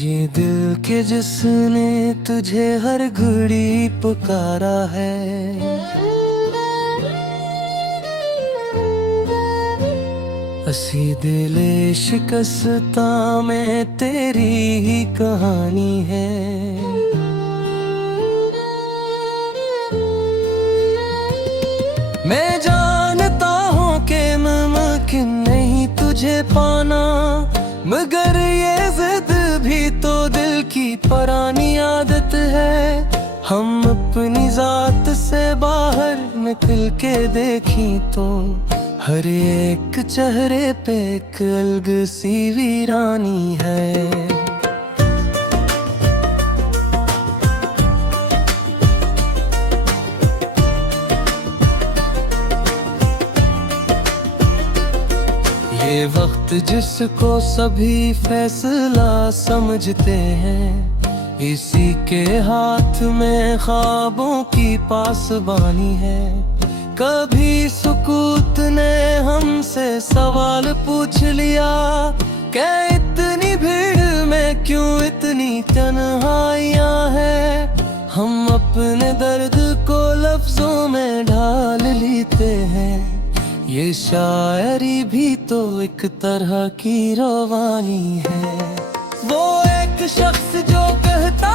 ये दिल के जिसने तुझे हर घड़ी पुकारा है, हसी दिले शिकस्ता में तेरी ही कहानी है। मैं जानता हूँ कि मुमकिन नहीं तुझे पाना, मगर ये जिद भी तो दिल की पुरानी आदत है। हम अपनी जात से बाहर निकल के देखें तो हर एक चेहरे पे एक अलग सी वीरानी है। ये वक्त जिसको सभी फैसला समझते हैं, इसी के हाथ में ख्वाबों की पासबानी है। कभी सुकूत ने हमसे सवाल पूछ लिया, क्या इतनी भीड़ में क्यों इतनी तन्हाइयाँ हैं। हम अपने दर्द को लफ्जों में ढाल लेते हैं, ये शायरी भी तो एक तरह की रवानी है। वो एक शख्स जो कहता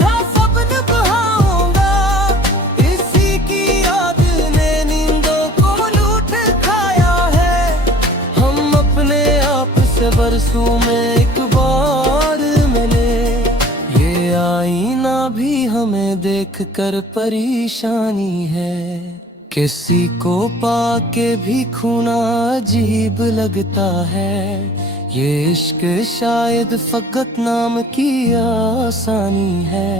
था सब निभाऊंगा, इसी की याद ने नींदों को लूट खाया है। हम अपने आप से बरसों में एक बार मिले, ये आईना भी हमें देख कर परेशानी है। किसी को पाके भी खूना अजीब लगता है, ये इश्क शायद फकत नाम की आसानी है।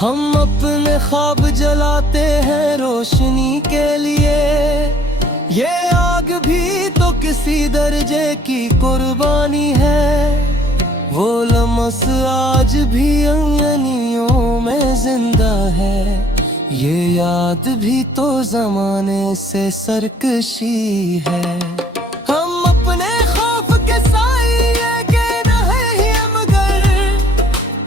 हम अपने ख्वाब जलाते हैं रोशनी के लिए, ये आग भी तो किसी दर्जे की कुर्बानी है। वो लम्स आज भी अंगनियों में जिंदा है, ये याद भी तो जमाने से सरकशी है। हम अपने खौफ के साये के रहे हैं, मगर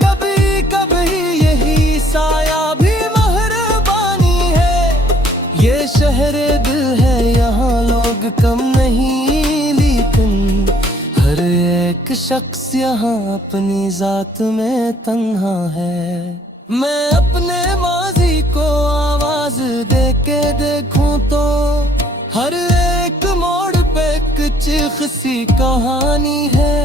कभी कभी यही साया भी मेहरबानी है। ये शहर दिल है, यहाँ लोग कम नहीं, लेकिन हर एक शख्स यहाँ अपनी जात में तन्हा है। मैं अपने माजी को आवाज दे के देखूं तो हर एक मोड़ पे एक चीख सी कहानी है।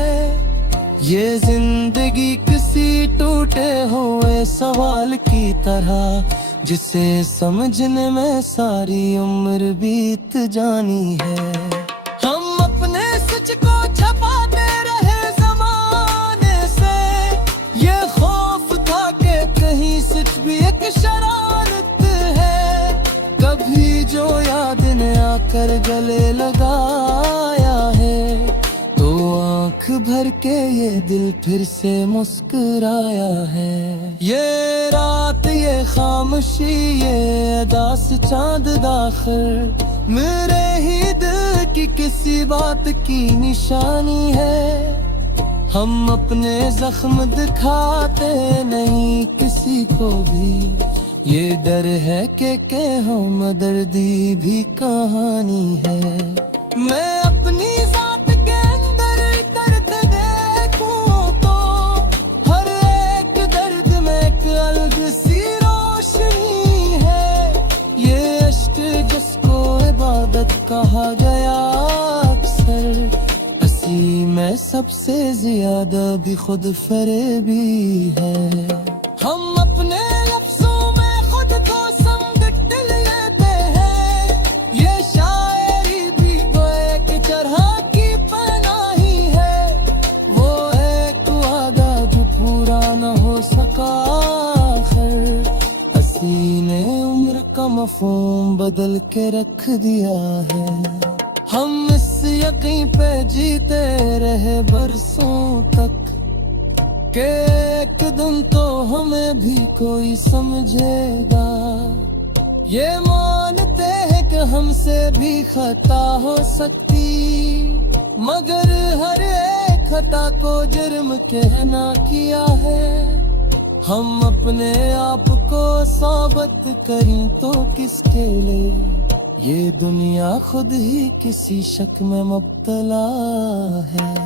ये जिंदगी किसी टूटे हुए सवाल की तरह, जिसे समझने में सारी उम्र बीत जानी है। हम अपने सच को छपाते रहे जमाने से, ये खौफ था कि कहीं सच भी एक शरारत है। कभी जो याद ने आकर गले लगाया है, तो आंख भर के ये दिल फिर से मुस्कुराया है। ये रात, ये खामोशी, ये अदास चांद दाखिल, मेरे ही दिल की किसी बात की निशानी है। हम अपने जख्म दिखाते नहीं किसी को भी, ये डर है कि हम दर्दी भी कहानी है। मैं अपनी जात के अंदर दर्द देखूं तो हर एक दर्द में एक अलग सी रोशनी है। ये इश्क जिसको इबादत कहा गया अक्सर, हंसी में सबसे ज्यादा भी खुद फरेबी है। हम अपने लफ्जों में खुद को समझ लेते हैं, ये शायरी भी तो एक तरह की पनाही है। वो एक वादा जो पूरा न हो सका आखिर, हंसी ने उम्र का मफहूम बदल के रख दिया है। हम इस यकीन पे जीते रहे बरसों तक कि एक दिन तो हमें भी कोई समझेगा। ये मानते हैं कि हमसे भी खता हो सकती, मगर हर एक खता को जुर्म कहना किया है। हम अपने आप को साबित करें तो किसके लिए, ये दुनिया खुद ही किसी शक में मुब्तला है।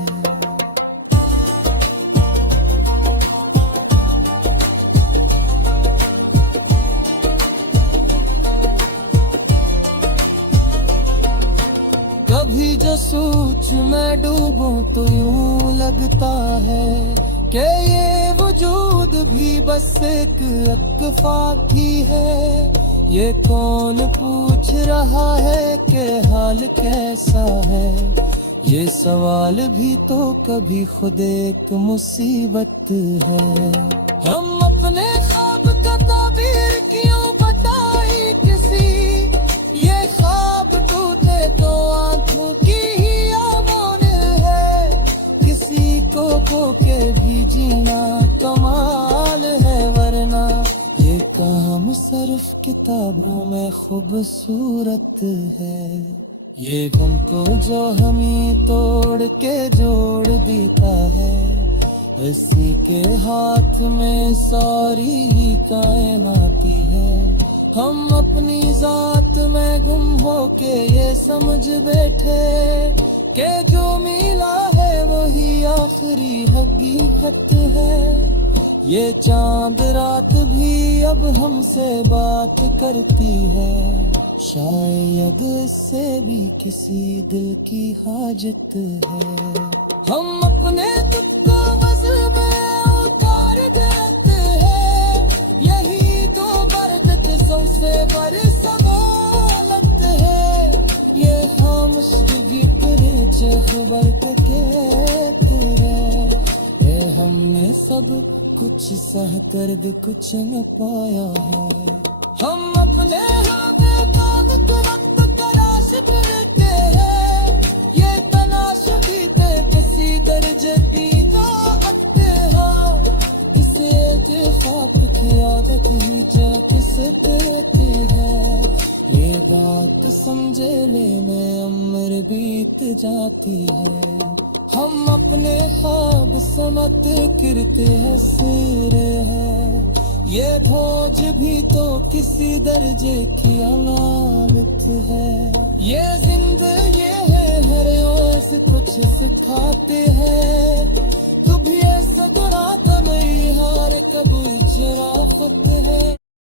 कभी जो सोच में डूबूं तो यूं लगता है कि ये वजूद भी बस एक इत्तेफाक ही है। ये कौन पूछ रहा है कि हाल कैसा है, ये सवाल भी तो कभी खुद एक मुसीबत है। हम अपने ख्वाब का ताबीर क्यों बताई किसी, ये ख्वाब टूटे तो आंखों की ही आमोन है। किसी को के भी जीना कमाल है, वरना ये काम सिर्फ किताबों में खूबसूरत है। ये गम को जो हमें तोड़ के जोड़ देता है, इसी के हाथ में सारी कायनाती है। हम अपनी जात में गुम हो के ये समझ बैठे कि जो मिला है वही आखिरी हकीकत है। ये चांद रात भी अब हमसे बात करती है, शायद इससे भी किसी दिल की हाजत है। हम अपने दुख को वज़्न में उतार देते हैं, यही तो बरकत सबसे बड़ी सबूत है। ये खामोशी परिचय खबर कहते हैं, हमने सब कुछ सह दर्द कुछ न पाया है। हम अपने वक्त तलाश करते हैं, ये तलाश भी किसी दर्जे की रखते हो। इसे इत्तेफाक की आदत ही जा किसे देते हैं, ये बात समझे लेने उम्र बीत जाती है। हम अपने ख्वाब समत करते हंस रहे हैं, ये भोज भी तो किसी दर्जे की अलामत है। ये जिंदगी है हर ओर से कुछ सिखाते हैं, कभी ऐसा गुनाह तो नहीं हार कभी शराफत है।